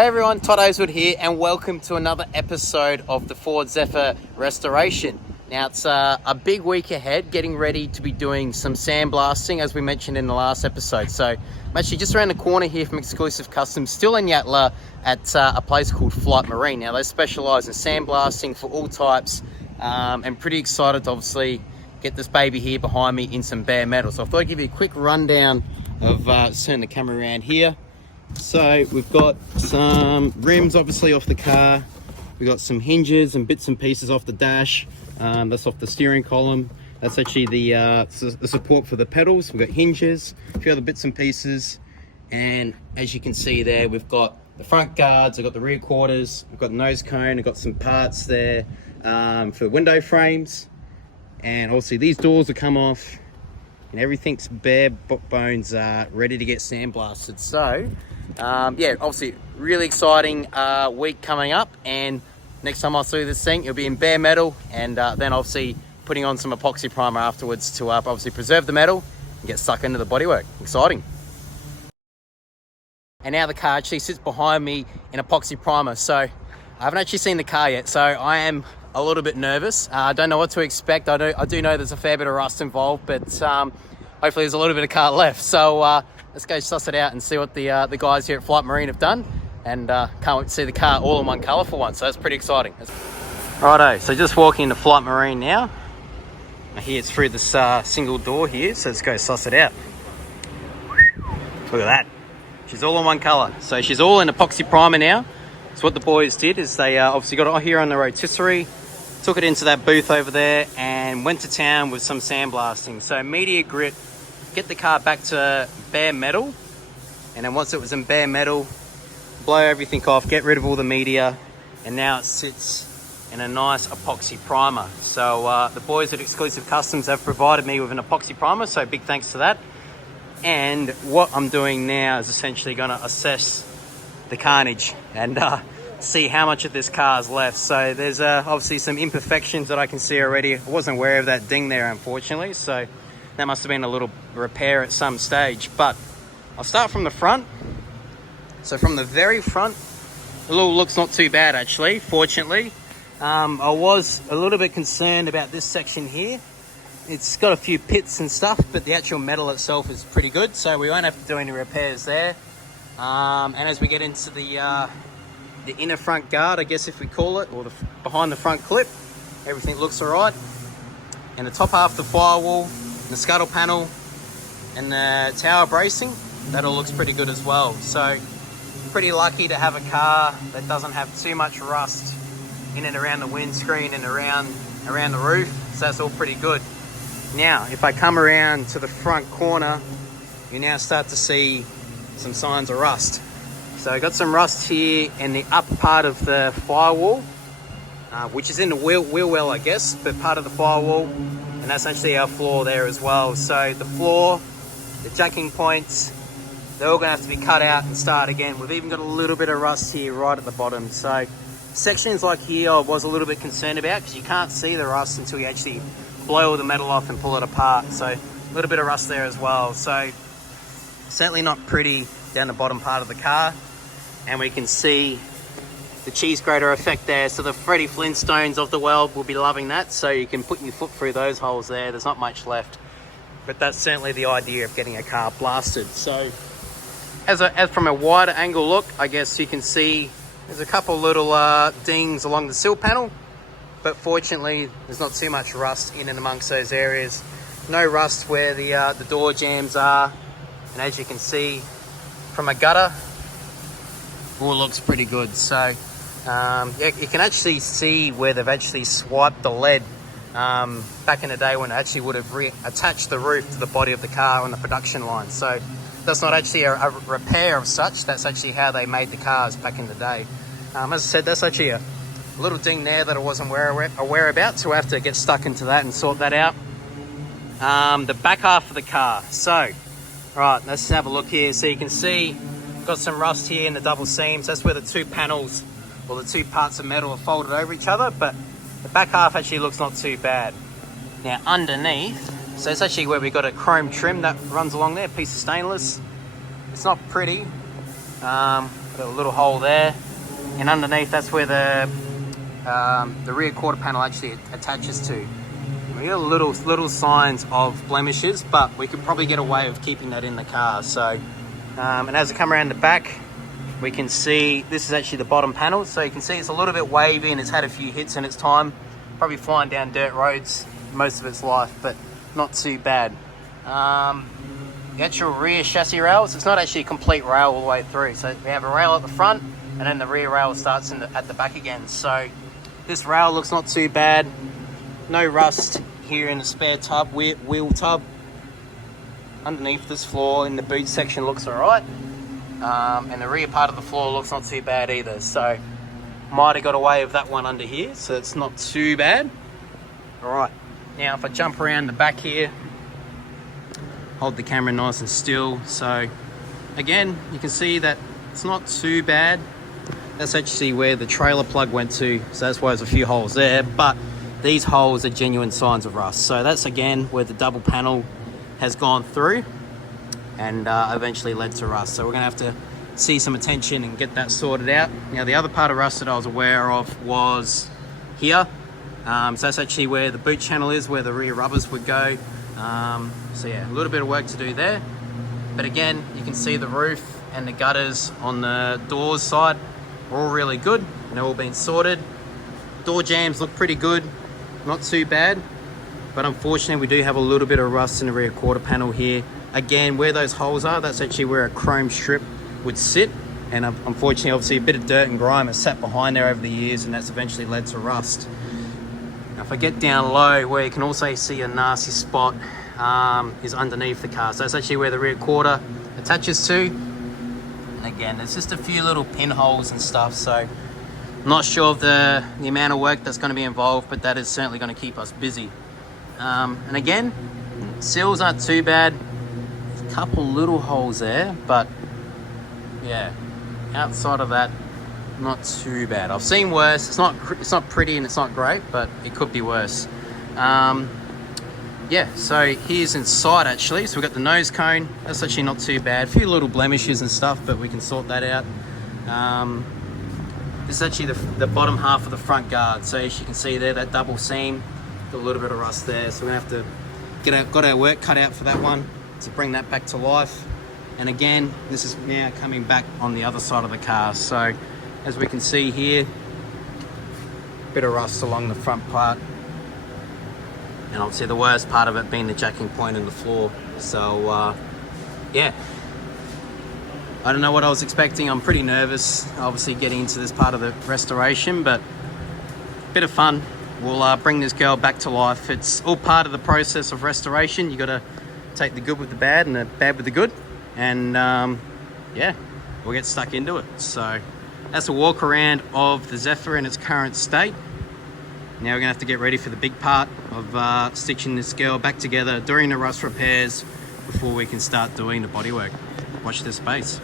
Hey everyone, Todd Hazelwood here and welcome to another episode of the Ford Zephyr Restoration. Now it's a big week ahead, getting ready to be doing some sandblasting as we mentioned in the last episode. So I'm actually just around the corner here from Exclusive Customs, still in Yatala at a place called Flight Marine. Now they specialise in sandblasting for all types and pretty excited to obviously get this baby here behind me in some bare metal. So I thought I'd give you a quick rundown of, turn the camera around here. So we've got some rims obviously off the car, we've got some hinges and bits and pieces off the dash, that's off the steering column, that's actually the support for the pedals. We've got hinges, a few other bits and pieces, and as you can see there we've got the front guards, we've got the rear quarters, we've got the nose cone, we've got some parts there for window frames, and obviously these doors will come off and everything's bare bones ready to get sandblasted. So yeah, obviously really exciting week coming up, and next time I see this thing it'll be in bare metal, and then obviously putting on some epoxy primer afterwards to obviously preserve the metal and get stuck into the bodywork. Exciting. And now the car actually sits behind me in epoxy primer, so I haven't actually seen the car yet, so I am a little bit nervous. I don't know what to expect. I do know there's a fair bit of rust involved, but hopefully there's a little bit of car left. So let's go suss it out and see what the guys here at Flight Marine have done, and can't wait to see the car all in one colour for once, so that's pretty exciting. Righto, so just walking into Flight Marine now. Here it's through this single door here, so let's go suss it out. Look at that. She's all in one colour. So she's all in epoxy primer now. So what the boys did is they obviously got it here on the rotisserie, took it into that booth over there and went to town with some sandblasting. So media grit, get the car back to bare metal, and then once it was in bare metal, blow everything off, get rid of all the media, and now it sits in a nice epoxy primer. So the boys at Exclusive Customs have provided me with an epoxy primer, so big thanks to that. And what I'm doing now is essentially going to assess the carnage and see how much of this car's left. So there's obviously some imperfections that I can see already. I wasn't aware of that ding there, unfortunately, so that must have been a little repair at some stage. But I'll start from the front. So from the very front, the little looks not too bad actually, fortunately. I was a little bit concerned about this section here. It's got a few pits and stuff, but the actual metal itself is pretty good, so we won't have to do any repairs there. And as we get into the inner front guard, I guess if we call it, or the behind the front clip, everything looks all right. And the top half of the firewall, the scuttle panel, and the tower bracing, that all looks pretty good as well. So pretty lucky to have a car that doesn't have too much rust in and around the windscreen and around the roof, so that's all pretty good. Now if I come around to the front corner, you now start to see some signs of rust. So I got some rust here in the upper part of the firewall, which is in the wheel well I guess, but part of the firewall, and that's actually our floor there as well. So the floor, the jacking points, they're all gonna have to be cut out and start again. We've even got a little bit of rust here right at the bottom. So sections like here I was a little bit concerned about, because you can't see the rust until you actually blow all the metal off and pull it apart. So a little bit of rust there as well. So certainly not pretty down the bottom part of the car. And we can see the cheese grater effect there. So the Freddie Flintstones of the world will be loving that. So you can put your foot through those holes there. There's not much left, but that's certainly the idea of getting a car blasted. So as from a wider angle look, I guess you can see there's a couple little dings along the sill panel, but fortunately there's not too much rust in and amongst those areas. No rust where the door jambs are, and as you can see from a gutter, all looks pretty good. So yeah, you can actually see where they've actually swiped the lead back in the day when it actually would have reattached the roof to the body of the car on the production line. So that's not actually a repair of such, that's actually how they made the cars back in the day. As I said, that's actually a little ding there that I wasn't aware about, so we have to get stuck into that and sort that out. The back half of the car. So right, let's have a look here. So you can see got some rust here in the double seams. That's where the two panels, or the two parts of metal, are folded over each other, but the back half actually looks not too bad. Now underneath, so it's actually where we got a chrome trim that runs along there, piece of stainless. It's not pretty, but Got a little hole there, and underneath that's where the rear quarter panel actually attaches to. We got little signs of blemishes, but we could probably get away with keeping that in the car. So, and as I come around the back, we can see this is actually the bottom panel. So you can see it's a little bit wavy and it's had a few hits in its time. Probably flying down dirt roads most of its life, but not too bad. The actual rear chassis rails, it's not actually a complete rail all the way through. So we have a rail at the front and then the rear rail starts at the back again. So this rail looks not too bad. No rust here in the spare tub, wheel tub. Underneath this floor in the boot section looks all right. And the rear part of the floor looks not too bad either. So might have got away with that one under here, so it's not too bad. All right, now if I jump around the back here, hold the camera nice and still. So again, you can see that it's not too bad. That's actually where the trailer plug went to, so that's why there's a few holes there, but these holes are genuine signs of rust. So that's again where the double panel has gone through and eventually led to rust. So we're gonna have to see some attention and get that sorted out. Now the other part of rust that I was aware of was here. So that's actually where the boot channel is, where the rear rubbers would go. So yeah, a little bit of work to do there. But again, you can see the roof and the gutters on the doors side are all really good and they're all been sorted. Door jambs look pretty good, not too bad. But unfortunately, we do have a little bit of rust in the rear quarter panel here. Again, where those holes are, that's actually where a chrome strip would sit. And unfortunately, obviously a bit of dirt and grime has sat behind there over the years and that's eventually led to rust. Now, if I get down low, where you can also see a nasty spot is underneath the car. So that's actually where the rear quarter attaches to. And again, there's just a few little pinholes and stuff. So I'm not sure of the amount of work that's going to be involved, but that is certainly going to keep us busy. And again, seals aren't too bad. A couple little holes there, but yeah, outside of that, not too bad. I've seen worse. It's not pretty and it's not great, but it could be worse. Yeah, so here's inside actually. So we've got the nose cone. That's actually not too bad. A few little blemishes and stuff, but we can sort that out. This is actually the bottom half of the front guard. So as you can see there, that double seam, got a little bit of rust there. So we're gonna have to got our work cut out for that one to bring that back to life. And again, this is now coming back on the other side of the car. So as we can see here, a bit of rust along the front part. And obviously the worst part of it being the jacking point in the floor. So yeah, I don't know what I was expecting. I'm pretty nervous, obviously getting into this part of the restoration, but a bit of fun. We'll bring this girl back to life. It's all part of the process of restoration. You gotta take the good with the bad and the bad with the good. And yeah, we'll get stuck into it. So that's a walk around of the Zephyr in its current state. Now we're gonna have to get ready for the big part of stitching this girl back together during the rust repairs before we can start doing the bodywork. Watch this space.